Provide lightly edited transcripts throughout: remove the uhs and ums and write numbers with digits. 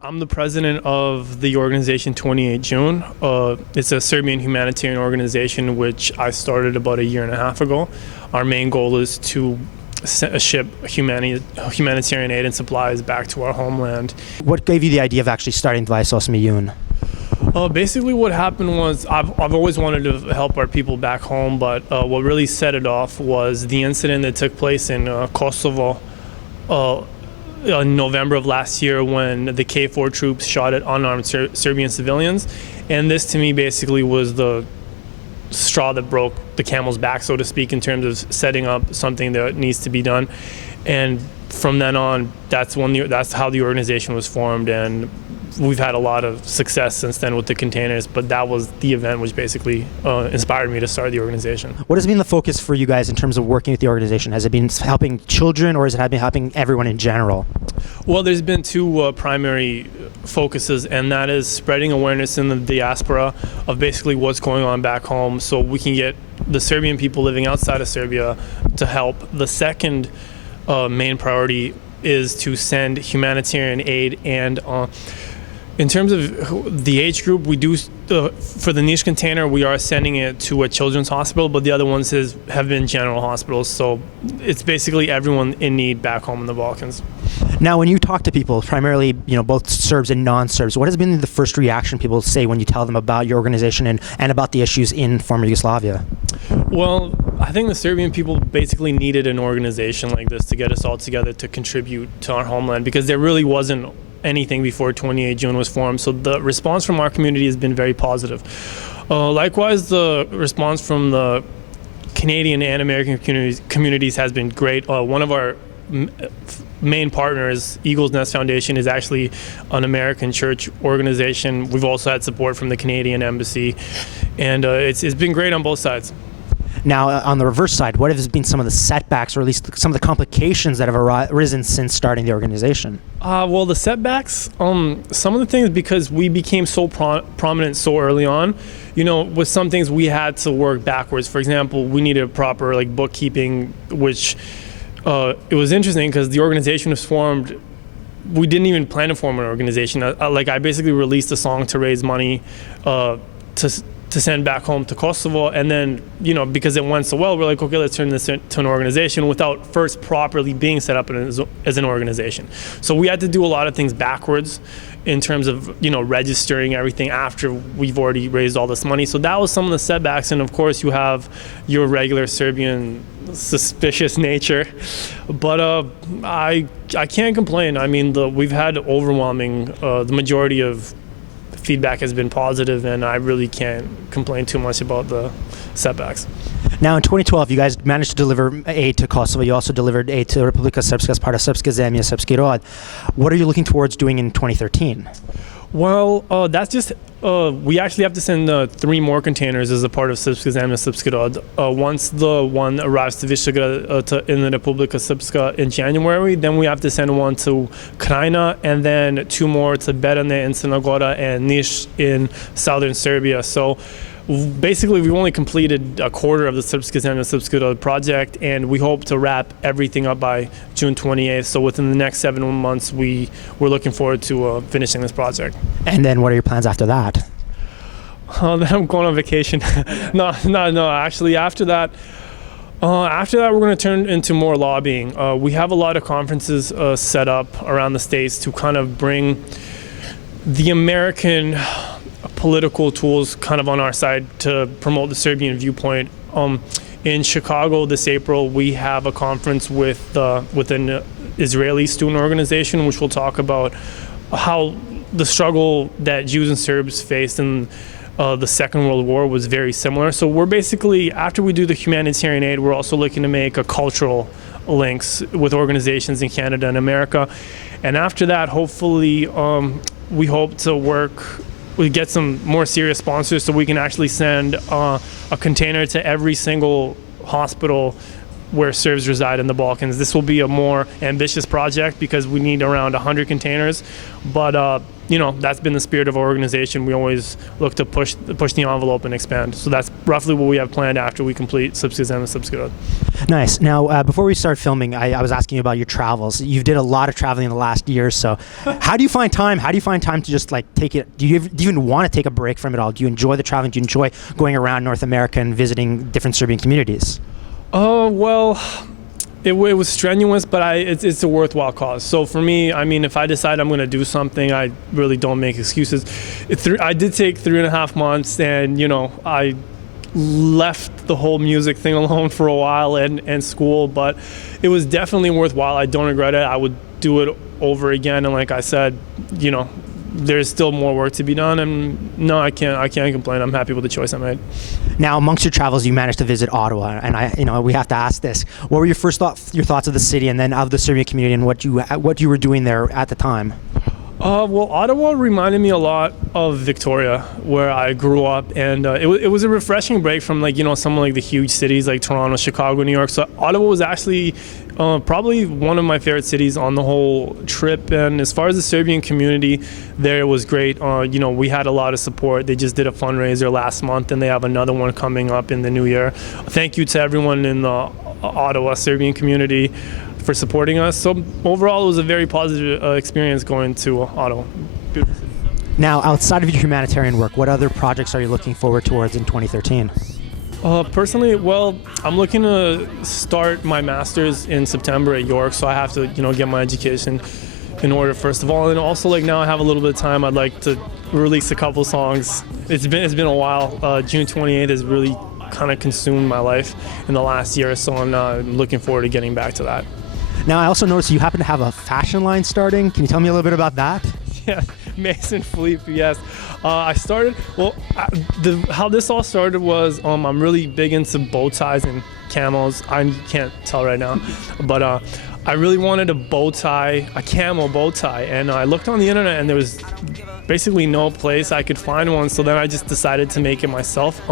I'm the president of the organization 28 June. It's a Serbian humanitarian organization which I started about a year and a half ago. Our main goal is to ship humanitarian aid and supplies back to our homeland. What gave you the idea of actually starting 28 June? Basically what happened was I've always wanted to help our people back home, but what really set it off was the incident that took place in Kosovo in November of last year when the KFOR troops shot at unarmed Serbian civilians. And this to me basically was the straw that broke the camel's back, so to speak, in terms of setting up something that needs to be done. And from then on, that's how the organization was formed, and we've had a lot of success since then with the containers, but that was the event which basically inspired me to start the organization. What has been the focus for you guys in terms of working with the organization? Has it been helping children, or has it been helping everyone in general? Well, there's been two primary focuses, and that is spreading awareness in the diaspora of basically what's going on back home so we can get the Serbian people living outside of Serbia to help. The second main priority is to send humanitarian aid, and in terms of the age group, we do for the niche container, we are sending it to a children's hospital, but the other ones have been general hospitals. So it's basically everyone in need back home in the Balkans. Now, when you talk to people, primarily, both Serbs and non-Serbs, what has been the first reaction people say when you tell them about your organization and about the issues in former Yugoslavia? Well, I think the Serbian people basically needed an organization like this to get us all together to contribute to our homeland, because there really wasn't anything before 28 June was formed. So the response from our community has been very positive. Likewise, the response from the Canadian and American communities has been great. One of our main partners, Eagle's Nest Foundation, is actually an American church organization. We've also had support from the Canadian Embassy, and it's been great on both sides. Now, on the reverse side, what have been some of the setbacks, or at least some of the complications that have arisen since starting the organization? Well, the setbacks, some of the things, because we became so prominent so early on, with some things we had to work backwards. For example, we needed proper bookkeeping, which it was interesting because the organization was formed. We didn't even plan to form an organization. I basically released a song to raise money to send back home to Kosovo, and then because it went so well, we're like, okay, let's turn this into an organization without first properly being set up as an organization. So we had to do a lot of things backwards in terms of registering everything after we've already raised all this money. So that was some of the setbacks, and of course you have your regular Serbian suspicious nature, but I can't complain. I mean, we've had overwhelming, the majority of feedback has been positive, and I really can't complain too much about the setbacks. Now, in 2012, you guys managed to deliver aid to Kosovo. You also delivered aid to Republika Srpska as part of Srpska zemlja, Srpski rod. What are you looking towards doing in 2013? Well, that's just, we actually have to send 3 more containers as a part of Srpska zemlja, Srpski rod. Once the one arrives to Visegrad in the Republika Srpska in January, then we have to send one to Krajina, and then 2 more to Berane in Crna Gora and Niš in southern Serbia. So basically, we've only completed a quarter of the Srpska zemlja, Srpski rod project, and we hope to wrap everything up by June 28th. So within the next 7 months, we're looking forward to finishing this project. And then what are your plans after that? Then I'm going on vacation. No. Actually, after that, we're going to turn into more lobbying. We have a lot of conferences set up around the States to kind of bring the American political tools kind of on our side to promote the Serbian viewpoint. In Chicago this April, we have a conference with an Israeli student organization, which will talk about how the struggle that Jews and Serbs faced in the Second World War was very similar. So we're basically, after we do the humanitarian aid, we're also looking to make a cultural links with organizations in Canada and America. And after that, hopefully, we hope to we get some more serious sponsors so we can actually send a container to every single hospital where Serbs reside in the Balkans. This will be a more ambitious project because we need around 100 containers, but that's been the spirit of our organization. We always look to push the envelope and expand. So that's roughly what we have planned after we complete Srpski zemlja, Srpski rod. Nice. Now, before we start filming, I was asking you about your travels. You've did a lot of traveling in the last year or so. How do you find time? How do you find time to just take it? Do you even want to take a break from it all? Do you enjoy the traveling? Do you enjoy going around North America and visiting different Serbian communities? Well, it was strenuous, but it's a worthwhile cause. So for me, I mean, if I decide I'm going to do something, I really don't make excuses. I did take 3.5 months, and I left the whole music thing alone for a while and school, but it was definitely worthwhile. I don't regret it. I would do it over again, and like I said, there's still more work to be done, and no, I can't complain. I'm happy with the choice I made. Now, amongst your travels, you managed to visit Ottawa, and we have to ask this: what were your thoughts of the city, and then of the Serbian community, and what you were doing there at the time? Well, Ottawa reminded me a lot of Victoria, where I grew up, and it was a refreshing break from some of the huge cities like Toronto, Chicago, New York. So Ottawa was actually probably one of my favorite cities on the whole trip. And as far as the Serbian community, there was great. We had a lot of support. They just did a fundraiser last month, and they have another one coming up in the new year. Thank you to everyone in the Ottawa Serbian community for supporting us. So overall, it was a very positive experience going to Ottawa. Now, outside of your humanitarian work, what other projects are you looking forward towards in 2013? Personally, well, I'm looking to start my master's in September at York, so I have to, get my education in order first of all, and also now I have a little bit of time. I'd like to release a couple songs. It's been a while. June 28th has really kind of consumed my life in the last year, so I'm looking forward to getting back to that. Now, I also noticed you happen to have a fashion line starting. Can you tell me a little bit about that? Yeah, Mason Filipi, yes. I started, how this all started was I'm really big into bow ties and camos. I can't tell right now, but I really wanted a camo bow tie, and I looked on the internet and there was basically no place I could find one, so then I just decided to make it myself.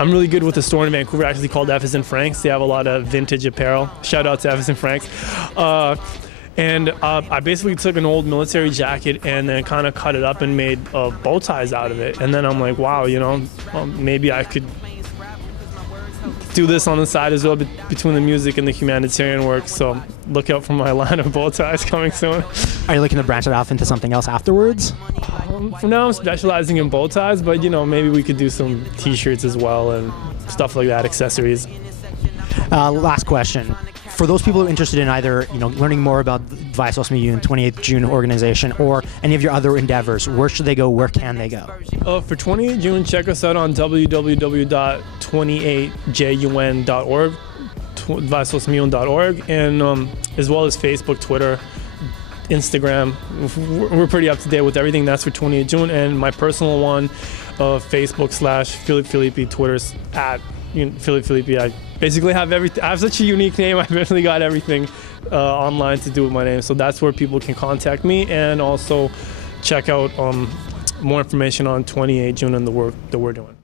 I'm really good with a store in Vancouver actually called F & Frank's. They have a lot of vintage apparel. Shout out to F & Frank's. And I basically took an old military jacket and then kind of cut it up and made bow ties out of it. And then I'm like, wow, maybe I could do this on the side as well between the music and the humanitarian work. So look out for my line of bow ties coming soon. Are you looking to branch it off into something else afterwards? For now, I'm specializing in bow ties, but maybe we could do some T-shirts as well and stuff like that, accessories. Last question. For those people who are interested in either learning more about Vice 28 June organization or any of your other endeavors, where should they go? Where can they go? For 28 June, check us out on www.28jun.org, vice28jun.org, and as well as Facebook, Twitter, Instagram. We're pretty up to date with everything. That's for 28 June, and my personal one, Facebook / Filip Filipi, Twitter's at Filip Filipi. I basically have everything. I have such a unique name. I've really got everything online to do with my name. So that's where people can contact me, and also check out more information on 28 June and the work that we're doing.